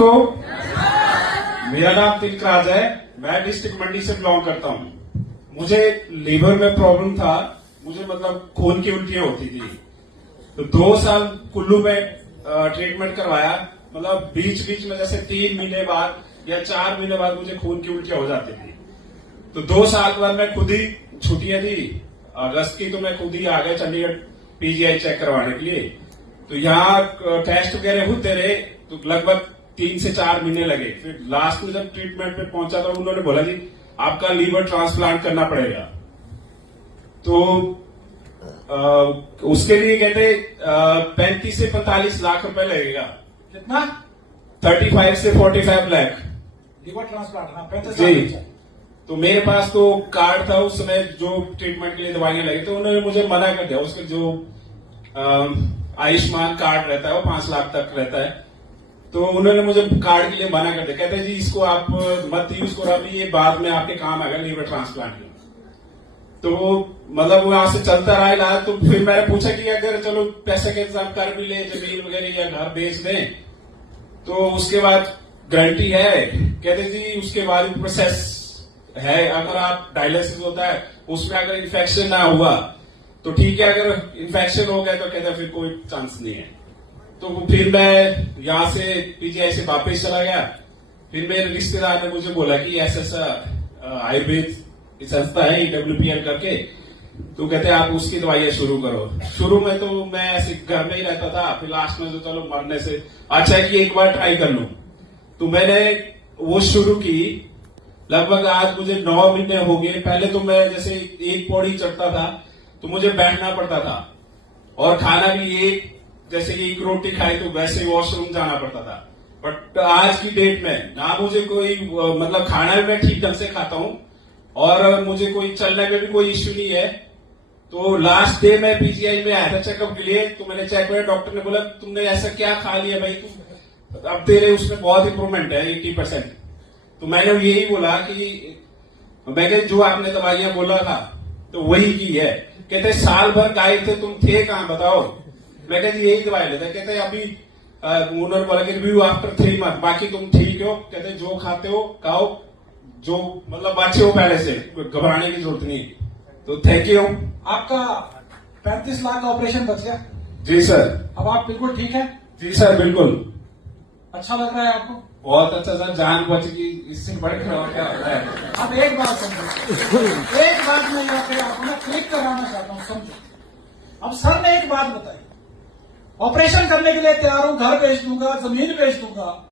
सबको। मेरा नाम तिलकराज है, मैं डिस्ट्रिक्ट मंडी से बिलोंग करता हूँ। मुझे लीवर में प्रॉब्लम था, मुझे मतलब खून की उल्टियां होती थी। तो 2 साल कुल्लू में ट्रीटमेंट करवाया। मतलब बीच बीच में जैसे 3 महीने बाद या 4 महीने बाद मुझे खून की उल्टियां हो जाती थी। तो 2 साल बाद मैं खुद ही छुट्टियां दी अगस्त की, तो मैं खुद ही आ गया चंडीगढ़ पीजीआई चेक करवाने के लिए। तो यहाँ टेस्ट वगैरह होते रहे, तो लगभग 3 से 4 महीने लगे। फिर लास्ट में जब ट्रीटमेंट पे पहुंचा तो उन्होंने बोला जी आपका लीवर ट्रांसप्लांट करना पड़ेगा। तो उसके लिए कहते 35 से 45 लाख रुपए लगेगा। कितना? 35 से 45 लाख लीवर ट्रांसप्लांट? हाँ, 35 जी। लाख। तो मेरे पास तो कार्ड था उस समय, जो ट्रीटमेंट के लिए दवाइयां लगी, तो उन्होंने मुझे मना कर दिया। उसके जो आयुष्मान कार्ड रहता है वो 5 लाख तक रहता है, तो उन्होंने मुझे कार्ड के लिए मना कर दिया। कहते जी इसको आप मत यूज करो, अभी ये बाद में आपके काम आएगा लीवर ट्रांसप्लांट में। तो मतलब वहां से चलता रहा इलाज। तो फिर मैंने पूछा कि अगर चलो पैसे का इंतजाम कर भी ले, जमीन वगैरह या घर बेच दें, तो उसके बाद गारंटी है? कहते जी उसके बाद प्रोसेस है, अगर आप डायलिसिस होता है उसमें अगर इन्फेक्शन ना हुआ तो ठीक है, अगर इन्फेक्शन हो गया तो कहते फिर कोई चांस नहीं है। तो फिर मैं यहाँ से पीजीआई से वापस चला गया। फिर मेरे रिश्तेदार ने मुझे बोला कि ऐसा आयुर्वेद संस्था है WPL करके, तो कहते आप उसकी दवाइयां शुरू करो। शुरू में तो मैं ऐसे घर में ही रहता था, फिर लास्ट में तो चलो मरने से अच्छा है कि एक बार ट्राई कर लूं। तो मैंने वो शुरू की। लगभग आज मुझे 9 महीने हो गए। पहले तो मैं जैसे एक पौड़ी चढ़ता था तो मुझे बैठना पड़ता था, और खाना भी जैसे एक रोटी खाई तो वैसे वॉशरूम जाना पड़ता था। बट आज की डेट में ना मुझे कोई मतलब खाना भी मैं ठीक ढंग से खाता हूँ, और मुझे कोई चलने में भी कोई इश्यू नहीं है। तो लास्ट डे मैं पीजीआई में आया था चेकअप के लिए, तो मैंने चेक किया, डॉक्टर ने बोला तुमने ऐसा क्या खा लिया भाई, तुम अब तेरे उसमें बहुत इंप्रूवमेंट है 80%। तो मैंने यही बोला कि मैं जो आपने दवाइयां बोला था तो वही की है। कहते साल भर गाय थे, तुम थे कहां बताओ? मैं कहते यही दवाई लेते। कहते अभी उन्होंने बोला कि रिव्यू आफ्टर 3 मंथ, बाकी तुम ठीक हो। कहते जो खाते हो खाओ, जो मतलब अच्छे हो पहले से, घबराने की जरूरत नहीं। तो थैंक यू। आपका 35 लाख का ऑपरेशन बच गया? जी सर। अब आप बिल्कुल ठीक है? जी सर बिल्कुल। अच्छा लग रहा है आपको? बहुत अच्छा सर, जान बच गई, इससे बढ़कर और क्या होता है। अब एक बात समझो, एक बात मैं यहाँ पे आपको ना क्लिक कराना चाहता हूँ, समझो। अब सर ने एक बात बताई, ऑपरेशन करने के लिए तैयार हूं, घर बेच दूंगा, जमीन बेच दूंगा।